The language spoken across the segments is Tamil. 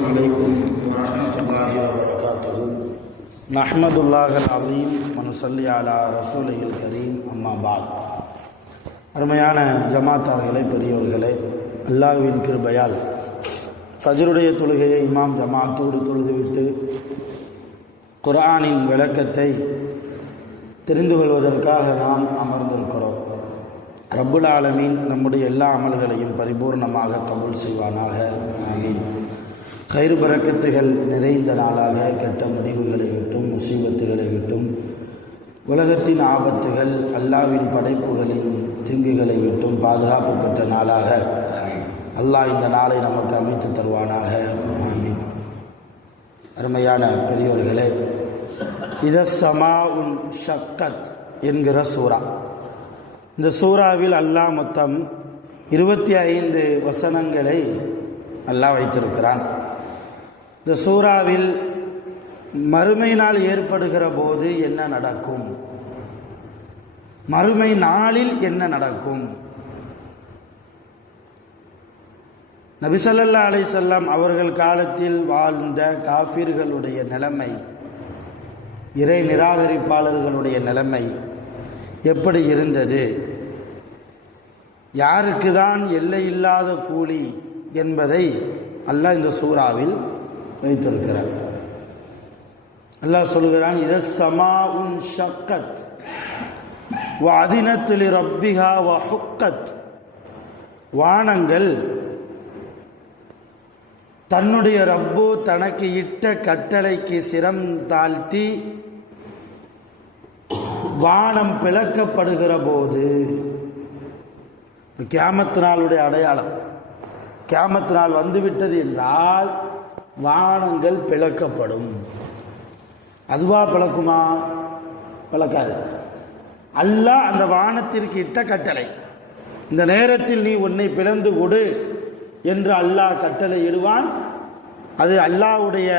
عليكم ورحمة الله وبركاته نحمد الله العظيم ونصلي على رسوله الكريم أما بعد. அருமையான ஜமாத்தார்களே, பெரியவர்களே, அல்லாஹ்வின் கிருபையால் ஃபஜ்ருடைய தொழுகையை இமாம் ஜமாத்தோடு தொழுதுவிட்டு குர்ஆனின் விளக்கத்தை தெரிந்து கொள்வதற்காக நாம் அமர்ந்திருக்கிறோம். ரப்புல் ஆலமீன் நம்முடைய எல்லா அமல்களையும் பரிபூர்ணமாக கபூல் செய்வானாக. ஆமீன். கயிறு பரக்கத்துகள் நிறைந்த நாளாக, கெட்ட முடிவுகளை விட்டும் முசீபத்துகளை விட்டும் உலகத்தின் ஆபத்துகள் அல்லாஹ்வின் படைப்புகளின் தீங்குகளை விட்டும் பாதுகாப்பு பெற்ற நாளாக அல்லாஹ் இந்த நாளை நமக்கு அமைத்து தருவானாக. ஆமீன். அருமையான பெரியோர்களே, இதஸ்ஸமாஉன் ஷக்கத் என்கிற சூரா, இந்த சூறாவில் அல்லாஹ் மொத்தம் 25 வசனங்களை அல்லாஹ் வைத்திருக்கிறான். இந்த சூறாவில் மறுமை நாள் ஏற்படுகிற போது என்ன நடக்கும், மறுமை நாளில் என்ன நடக்கும், நபி ஸல்லல்லாஹு அலைஹி வஸல்லம் அவர்கள் காலத்தில் வாழ்ந்த காஃபிர்களுடைய நிலைமை, இறை நிராகரிப்பாளர்களுடைய நிலைமை எப்படி இருந்தது, யாருக்கு தான் எல்லையில்லாத கூலி என்பதை அல்லாஹ் இந்த சூறாவில் வைத்திருக்கிறார். அல்லாஹ் சொல்கிறான், இதஸ்ஸமாஉன் ஷக்கத் வ அதினத் லிரப்பிஹா வ ஹுக்கத். வானங்கள் தன்னுடைய ரப்பு தனக்கு இட்ட கட்டளைக்கு சிரம் தாழ்த்தி வானம் பிளக்கப்படுகிற போது, கியாமத் நாளுடைய அடையாளம், கியாமத் நாள் வந்துவிட்டது என்றால் வானங்கள் பிளக்கப்படும். அதுவா பிளக்குமா? பிளக்காது. அல்லாஹ் அந்த வானத்திற்கு இட்ட கட்டளை, இந்த நேரத்தில் நீ உன்னை பிளந்து கொடு என்று அல்லாஹ் கட்டளை இடுவான். அது அல்லாஹ்வுடைய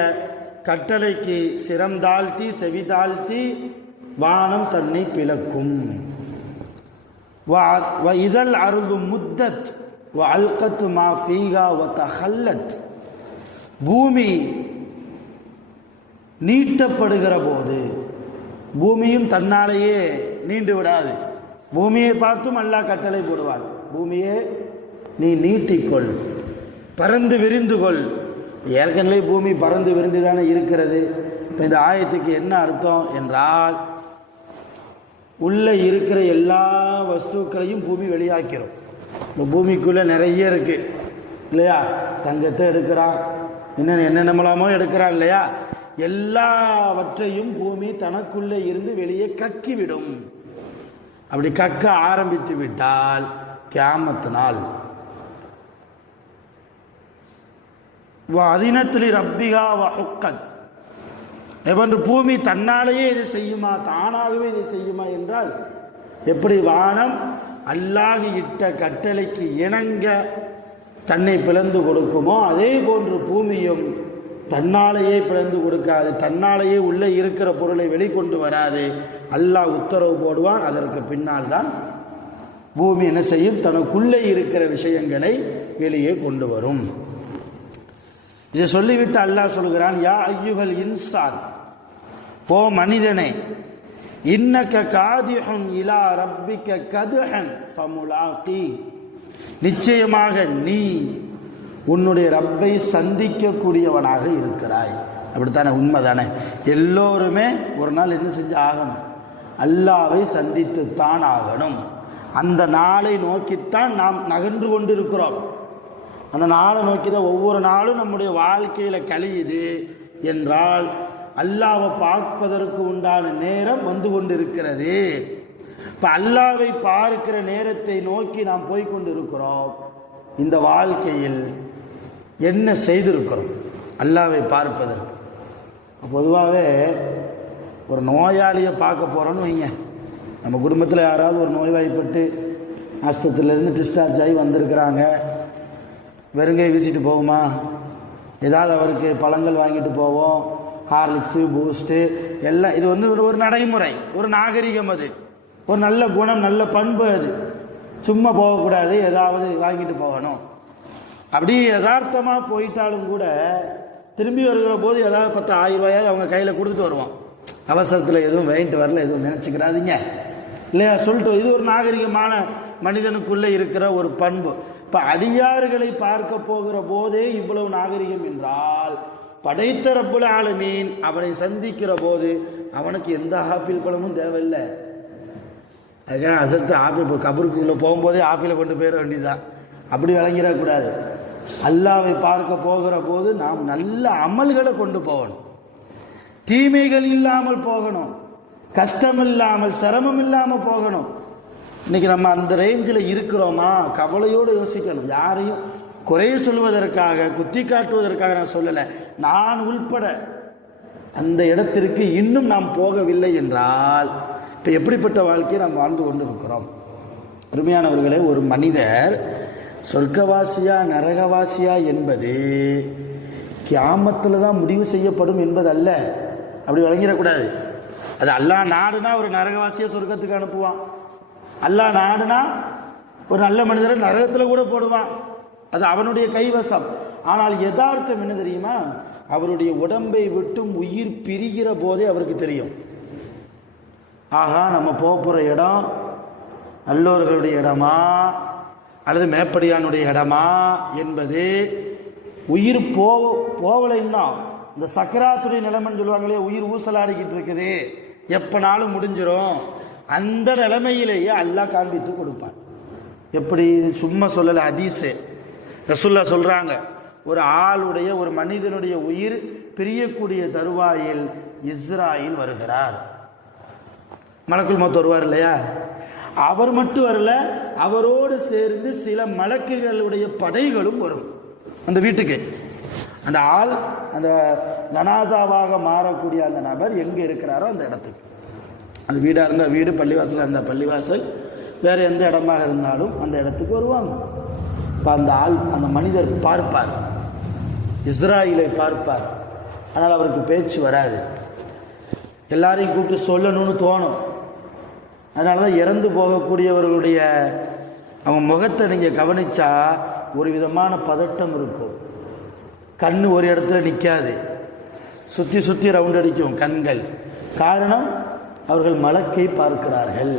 கட்டளைக்கு சிரம் தாழ்த்தி செவி தாழ்த்தி வானம் தன்னை பிளக்கும். இதழ் அருள் முத்தத் அல்கத் மா ஃபீஹா வ தஹல்லத். பூமி நீட்டப்படுகிற போது, பூமியும் தன்னாலேயே நீண்டு விடாது. பூமியை பார்த்தும் அல்லாஹ் கட்டளை போடுவான், பூமியே நீ நீட்டிக்கொள், பறந்து விரிந்து கொள். ஏற்கனவே பூமி பறந்து விரிந்து தானே இருக்கிறது. இப்போ இந்த ஆயத்துக்கு என்ன அர்த்தம் என்றால், உள்ளே இருக்கிற எல்லா வஸ்துக்களையும் பூமி வெளியாக்கிறோம். இந்த பூமிக்குள்ளே நிறைய இருக்கு இல்லையா? தங்கத்தை எடுக்கிறான், என்னென்னமோ எடுக்கிறான் இல்லையா? எல்லாவற்றையும் பூமி தனக்குள்ளே இருந்து வெளியே கக்கிவிடும். அப்படி கக்க ஆரம்பித்து விட்டால் கியாமத் நாள். அதினத்துலி ரப்பிகா வ ஹுக்கத். எவன்று பூமி தன்னாலேயே இது செய்யுமா, தானாகவே இது செய்யுமா என்றால், எப்படி வானம் அல்லாஹ் இட்ட கட்டளைக்கு இணங்க தன்னை பிளந்து கொடுக்குமோ, அதே போன்று பூமியும் தன்னாலேயே பிளந்து கொடுக்காது, தன்னாலேயே உள்ளே இருக்கிற பொருளை வெளிக்கொண்டு வராது. அல்லாஹ் உத்தரவு போடுவான். அதற்கு பின்னால் தான் பூமி என்ன செய்யும், தனக்குள்ளே இருக்கிற விஷயங்களை வெளியே கொண்டு வரும். இதை சொல்லிவிட்டு அல்லாஹ் சொல்கிறான், யா ஐயுகல் இன்சான், ஓ மனிதனே, இன்னக காதிஹுன் இலா ரப்பிக கதுஹன் ஃபமுலாகி. நிச்சயமாக நீ உன்னுடைய ரப்பை சந்திக்கக்கூடியவனாக இருக்கிறாய். அப்படித்தானே? உண்மைதானே? எல்லோருமே ஒரு நாள் என்ன செஞ்சு ஆகணும், அல்லாஹ்வை சந்தித்துத்தான் ஆகணும். அந்த நாளை நோக்கித்தான் நாம் நகன்று கொண்டிருக்கிறோம். அந்த நாளை நோக்கி தான் ஒவ்வொரு நாளும் நம்முடைய வாழ்க்கையில் கழியுது என்றால், அல்லாஹ்வை பார்ப்பதற்கு உண்டான நேரம் வந்து கொண்டிருக்கிறது. இப்போ அல்லாஹ்வை பார்க்கிற நேரத்தை நோக்கி நாம் போய்கொண்டிருக்கிறோம். இந்த வாழ்க்கையில் என்ன செய்திருக்கிறோம் அல்லாஹ்வை பார்ப்பதற்கு? பொதுவாகவே ஒரு நோயாளியை பார்க்க போகிறோன்னு வைங்க, நம்ம குடும்பத்தில் யாராவது ஒரு நோய்வாய்ப்பட்டு ஆஸ்பத்திரியிலேருந்து டிஸ்சார்ஜ் ஆகி வந்திருக்கிறாங்க, வெறுங்கை வீசிட்டு போகுமா? ஏதாவது அவருக்கு பழங்கள் வாங்கிட்டு போவோம், ஹார்லிக்ஸு பூஸ்ட்டு எல்லாம். இது வந்து ஒரு நடைமுறை, ஒரு நாகரிகம், அது ஒரு நல்ல குணம், நல்ல பண்பு. அது சும்மா போகக்கூடாது, ஏதாவது வாங்கிட்டு போகணும். அப்படி யதார்த்தமாக போயிட்டாலும் கூட திரும்பி வருகிற போது ஏதாவது 10,000 ரூபாயாவது அவங்க கையில் கொடுத்துட்டு வருவான். அவசரத்தில் எதுவும் வாங்கிட்டு வரல, எதுவும் நினச்சிக்கிறாதீங்க இல்லையா சொல்லிட்டு. இது ஒரு நாகரிகமான மனிதனுக்குள்ளே இருக்கிற ஒரு பண்பு. இப்போ அடியார்களை பார்க்க போகிற போதே இவ்வளவு நாகரிகம் என்றால், படைத்த ரப்புல் ஆலமீன் அவனை சந்திக்கிற போது அவனுக்கு எந்த ஆப்பிள் பழமும் தேவையில்லை. அதுக்காக அசத்து ஆப்பிள் கபருக்குள்ளே போகும்போதே ஆப்பிளை கொண்டு போயிட வேண்டியதுதான். அப்படி விளங்கிடக்கூடாது. அல்லாவை பார்க்க போகிற போது நாம் நல்ல அமல்களை கொண்டு போகணும், தீமைகள் இல்லாமல் போகணும், கஷ்டம் இல்லாமல் சிரமம் இல்லாமல் போகணும். இன்னைக்கு நம்ம அந்த ரேஞ்சில் இருக்கிறோமா கவலையோடு யோசிக்கணும். யாரையும் குறை சொல்வதற்காக குத்தி காட்டுவதற்காக நான் சொல்லலை, நான் உள்பட அந்த இடத்திற்கு இன்னும் நாம் போகவில்லை என்றால் இப்போ எப்படிப்பட்ட வாழ்க்கையை நாம் வாழ்ந்து கொண்டு இருக்கிறோம்? அருமையானவர்களே, ஒரு மனிதர் சொர்க்கவாசியா நரகவாசியா என்பது கியாமத்தில் தான் முடிவு செய்யப்படும் என்பது அல்ல. அப்படி வழங்கிடக்கூடாது. அது அல்லாஹ் நாடுனா ஒரு நரகவாசியை சொர்க்கத்துக்கு அனுப்புவான், அல்லாஹ் நாடுனா ஒரு நல்ல மனிதரை நரகத்தில் கூட போடுவான். அது அவனுடைய கைவசம். ஆனால் யதார்த்தம் என்ன தெரியுமா? அவருடைய உடம்பை விட்டும் உயிர் பிரிகிற போதே அவருக்கு தெரியும், ஆகா நம்ம போகிற இடம் நல்லோர்களுடைய இடமா அல்லது மேப்படியானுடைய இடமா என்பது. உயிர் போகலைன்னா இந்த சக்கராத்துடைய நிலைமைன்னு சொல்லுவாங்களே, உயிர் ஊசலாடிக்கிட்டு இருக்குது, எப்பனாலும் முடிஞ்சிடும், அந்த நிலைமையிலேயே அல்லாஹ் காண்பித்து கொடுப்பான். எப்படி? சும்மா சொல்லலை, ஹதீஸ் ரசூலுல்லாஹ் சொல்றாங்க, ஒரு ஆளுடைய ஒரு மனிதனுடைய உயிர் பிரியக்கூடிய தருவாயில் இஸ்ராயில் வருகிறார். மலக்குல் மௌத் வருவார் இல்லையா? அவர் மட்டும் வரல, அவரோடு சேர்ந்து சில மலக்குகளுடைய படைகளும் வரும் அந்த வீட்டுக்கு. அந்த ஆள் அந்த ஜனாசாவாக மாறக்கூடிய அந்த நபர் எங்கே இருக்கிறாரோ அந்த இடத்துக்கு, அந்த வீடாக இருந்தால் வீடு, பள்ளிவாசலாக இருந்தால் பள்ளிவாசல், வேறு எந்த இடமாக இருந்தாலும் அந்த இடத்துக்கு வருவாங்க. இப்போ அந்த ஆள் அந்த மனிதர் பார்ப்பார், இஸ்ராயிலை பார்ப்பார். ஆனால் அவருக்கு பேச்சு வராது, எல்லாரையும் கூப்பிட்டு சொல்லணும்னு தோணும். அதனால தான் இறந்து போகக்கூடியவர்களுடைய அவங்க முகத்தை நீங்கள் கவனிச்சா ஒரு விதமான பதட்டம் இருக்கும். கண்ணு ஒரு இடத்துல நிற்காது, சுற்றி சுற்றி ரவுண்ட் அடிக்கும் கண்கள். காரணம், அவர்கள் மலக்கை பார்க்கிறார்கள்.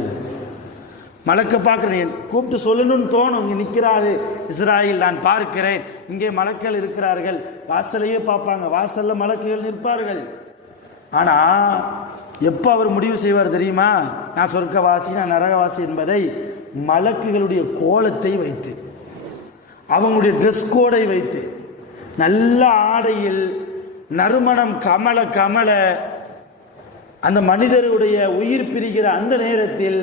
மலக்கை பார்க்குறேன், கூப்பிட்டு சொல்லணும்னு தோணும். இங்கே நிற்கிறாரு இஸ்ராயில், நான் பார்க்கிறேன், இங்கே மலக்கள் இருக்கிறார்கள். வாசலையே பார்ப்பாங்க, வாசலில் மலக்குகள் நிற்பார்கள். ஆனால் எப்போ அவர் முடிவு செய்வார் தெரியுமா? நான் சொர்க்கவாசி நான் நரகவாசி என்பதை மலக்குகளுடைய கோலத்தை வைத்து, அவங்களுடைய ட்ரெஸ் கோடை வைத்து, நல்ல ஆடையில் நறுமணம் கமல கமல அந்த மனிதருடைய உயிர் பிரிகிற அந்த நேரத்தில்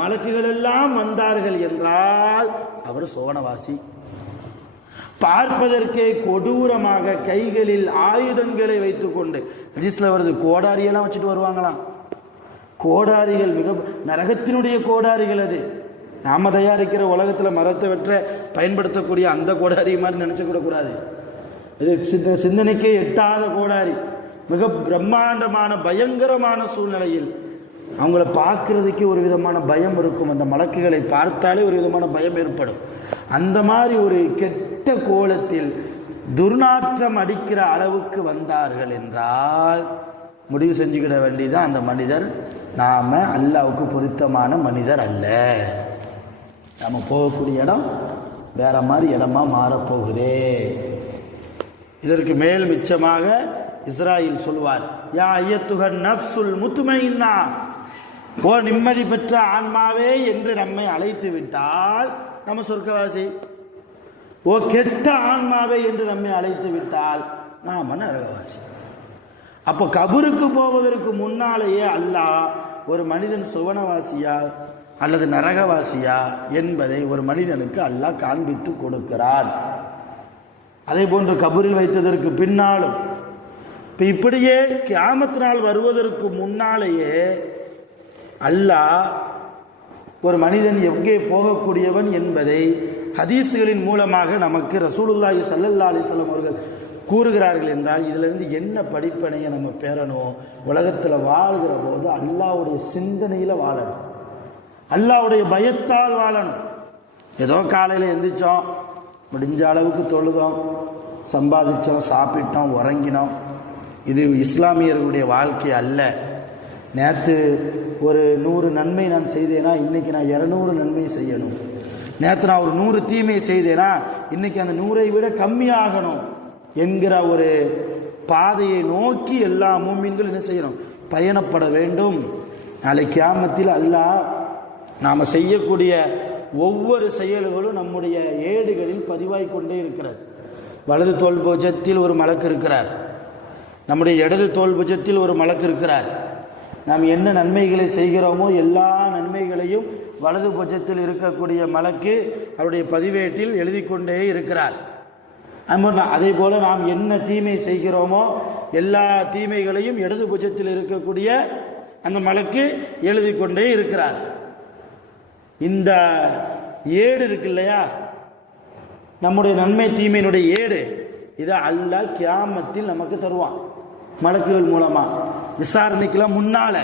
மலக்குகள் எல்லாம் வந்தார்கள் என்றால் அவர் சோனவாசி. பார்ப்பதற்கே கொடூரமாக கைகளில் ஆயுதங்களை வைத்துக் கொண்டு, ஹதீஸ்ல வருது, கோடாரியெல்லாம் வச்சுட்டு வருவாங்களாம். கோடாரிகள் மிக நரகத்தினுடைய கோடாரிகள். அது நாம தயாரிக்கிற உலகத்தில் மரத்தை வெற்ற பயன்படுத்தக்கூடிய அந்த கோடாரி மாதிரி நினைச்சுக்கூடக்கூடாது. இது சிந்தனைக்கே எட்டாத கோடாரி. மிக பிரம்மாண்டமான பயங்கரமான சூழ்நிலையில் அவங்கள பார்க்கறதுக்கே ஒரு விதமான பயம் இருக்கும். அந்த மலக்குகளை பார்த்தாலே ஒரு விதமான பயம் ஏற்படும். அந்த மாதிரி ஒரு கெட்ட கோலத்தில் துர்நாற்றம் அடிக்கிற அளவுக்கு வந்தார்கள் என்றால் முடிவு செஞ்சுக்கிட வேண்டியதான், அந்த மனிதர் நாம அல்லாவுக்கு பொருத்தமான மனிதர் அல்ல. நம்ம போகக்கூடிய இடம் வேற மாதிரி இடமா மாறப்போகுதே. இதற்கு மேல் மிச்சமாக இஸ்ராயில் சொல்வார், யா ஐயத்துகன் நஃப்சுல் முத்மையின்னா, ஓ நிம்மதி பெற்ற ஆன்மாவே என்று நம்மை அழைத்து விட்டால் நம்ம சொர்க்கவாசி. ஓ கெட்ட ஆன்மாவே என்று நம்மை அழைத்து விட்டால் நாம நரகவாசி. அப்போ கபருக்கு போவதற்கு முன்னாலேயே அல்லாஹ் ஒரு மனிதன் சுவனவாசியா அல்லது நரகவாசியா என்பதை ஒரு மனிதனுக்கு அல்லாஹ் காண்பித்து கொடுக்கிறான். அதே போன்று கபரில் வைத்ததற்கு பின்னாலும் இப்படியே கியாமத் நாள் வருவதற்கு முன்னாலேயே அல்லாஹ் ஒரு மனிதன் எங்கே போகக்கூடியவன் என்பதை ஹதீஸ்களின் மூலமாக நமக்கு ரசூலுல்லாஹி ஸல்லல்லாஹு அலைஹி வஸல்லம் அவர்கள் கூறுகிறார்கள். என்றால் இதிலிருந்து என்ன படிப்பனையை நம்ம பெறணும்? உலகத்தில் வாழ்கிற போது அல்லாஹ்வுடைய சிந்தனையில் வாழணும், அல்லாஹ்வுடைய பயத்தால் வாழணும். ஏதோ காலையில் எந்திரிச்சோம், முடிஞ்ச அளவுக்கு தொழுதோம், சம்பாதிச்சோம், சாப்பிட்டோம், உறங்கினோம். இது இஸ்லாமியர்களுடைய வாழ்க்கை அல்ல. நேற்று ஒரு 100 நன்மை நான் செய்தேனா இன்றைக்கி நான் 200 நன்மை செய்யணும். நேற்று நான் ஒரு 100 தீமை செய்தேனா இன்றைக்கி அந்த 100ஐ விட கம்மியாகணும் என்கிற ஒரு பாதையை நோக்கி எல்லா மூமின்களும் என்ன செய்யணும்? பயணப்பட வேண்டும். நாளை கியாமத்தில் அல்லாஹ் நாம் செய்யக்கூடிய ஒவ்வொரு செயல்களும் நம்முடைய ஏடுகளில் பதிவாய் கொண்டே இருக்கிறது. வலது தோள் புஜத்தில் ஒரு மலக்கு இருக்கிறார், நம்முடைய இடது தோள் புஜத்தில் ஒரு மலக்கு இருக்கிறார். நாம் என்ன நன்மைகளை செய்கிறோமோ எல்லா நன்மைகளையும் வலது புஜத்தில் இருக்கக்கூடிய மலக்கு அவருடைய பதிவேட்டில் எழுதி கொண்டே இருக்கிறார். அதே போல நாம் என்ன தீமை செய்கிறோமோ எல்லா தீமைகளையும் இடது புஜத்தில் இருக்கக்கூடிய அந்த மலக்கு எழுதி கொண்டே இருக்கிறார். இந்த ஏடு இருக்கு இல்லையா, நம்முடைய நன்மை தீமையினுடைய ஏடு, இதை அல்லாஹ் கியாமத்தில் நமக்கு தருவான். மலக்குகள் மூலமா விசாரணைக்கெல்லாம் முன்னால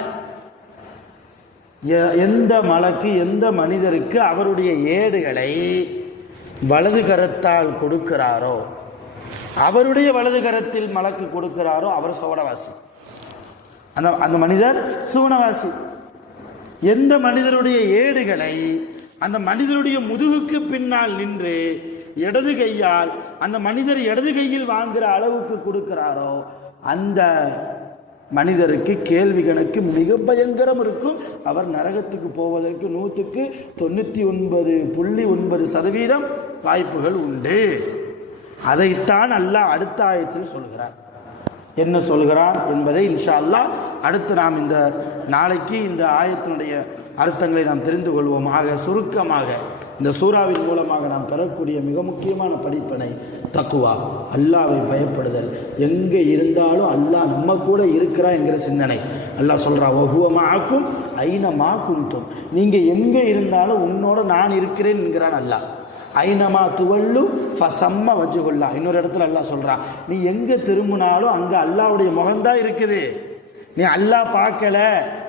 எந்த மலக்கு எந்த மனிதருக்கு அவருடைய ஏடுகளை வலது கரத்தால் கொடுக்கிறாரோ, அவருடைய வலது கரத்தில் மலக்கு கொடுக்கிறாரோ அவர் சோனவாசி, அந்த மனிதர் சூனவாசி. எந்த மனிதருடைய ஏடுகளை அந்த மனிதருடைய முதுகுக்கு பின்னால் நின்று இடது கையால் அந்த மனிதர் இடது கையில் வாங்குகிற அளவுக்கு கொடுக்கிறாரோ அந்த மனிதருக்கு கேள்வி கணக்கு மிக பயங்கரம் இருக்கும். அவர் நரகத்துக்கு போவதற்கு 99.9% வாய்ப்புகள் உண்டு. அதைத்தான் அல்லாஹ் அடுத்த ஆயத்தில் சொல்கிறார். என்ன சொல்கிறான் என்பதை இன்ஷா அல்லாஹ் அடுத்து நாம் இந்த நாளைக்கு இந்த ஆயத்தினுடைய அர்த்தங்களை நாம் தெரிந்து கொள்வோம். ஆக சுருக்கமாக இந்த சூறாவின் மூலமாக நாம் பெறக்கூடிய மிக முக்கியமான படிப்பினை தக்குவா, அல்லாஹ்வை பயப்படுதல். எங்கே இருந்தாலும் அல்லாஹ் நம்ம கூட இருக்கிறா என்கிற சிந்தனை. அல்லாஹ் சொல்றா, வஹுவ மஅக்கும் ஐனமா குன்தும், நீங்க எங்க இருந்தாலும் உன்னோட நான் இருக்கிறேன் என்கிறான் அல்லாஹ். ஐனமா துவல்லு ஃபஸம்ம வஜ்ஹுல்லாஹ். இன்னொரு இடத்துல அல்லாஹ் சொல்றான், நீ எங்க திரும்பினாலும் அங்க அல்லாஹ்வுடைய முகம்தான் இருக்குது. நீ அல்லாஹ் பார்க்கல,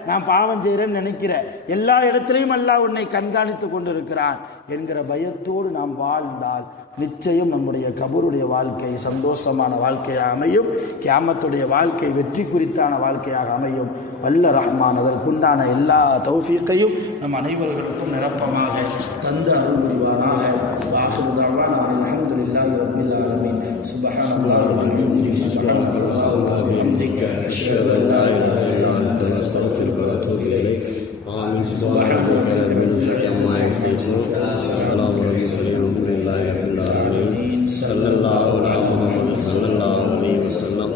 நான் பாவம் செய்கிறேன்னு நினைக்கிற, எல்லா இடத்திலையும் அல்லாஹ் உன்னை கண்காணித்து கொண்டு இருக்கிறான் என்கிற பயத்தோடு நாம் வாழ்ந்தால் நிச்சயம் நம்முடைய கபருடைய வாழ்க்கை சந்தோஷமான வாழ்க்கையாக அமையும். கியாமத்துடைய வாழ்க்கை வெற்றி குறித்தான வாழ்க்கையாக அமையும். வல்ல ரஹ்மான் அதற்குண்டான எல்லா தௌஃபீக்கையும் நம் அனைவர்களுக்கும் நிரப்பமாக தந்து அருள் புரிவானாக. ஆகிரு தஅவானா அல்ஹம்துலில்லாஹி ரப்பில் ஆலமீன். சுப்ஹானல்லாஹி வ பிஹம்திஹி சுப்ஹானல்லாஹி வ பிஹம்திஹி அஷ்ஹது அன் லா இலாஹா இல்லா அன்த அஸ்தக்ஃபிருக வ அத்தூபு இலைக். ஆமீன். சுப்ஹானல்லாஹி வ பிஹம்திஹி அம்மா யஸிஃபூன். அஸ்ஸலாமு அலைக்கும் வரஹ்மத்துல்லாஹி வபரகாத்துஹு. ஸல்லல்லாஹு அலைஹி வஸல்லம்.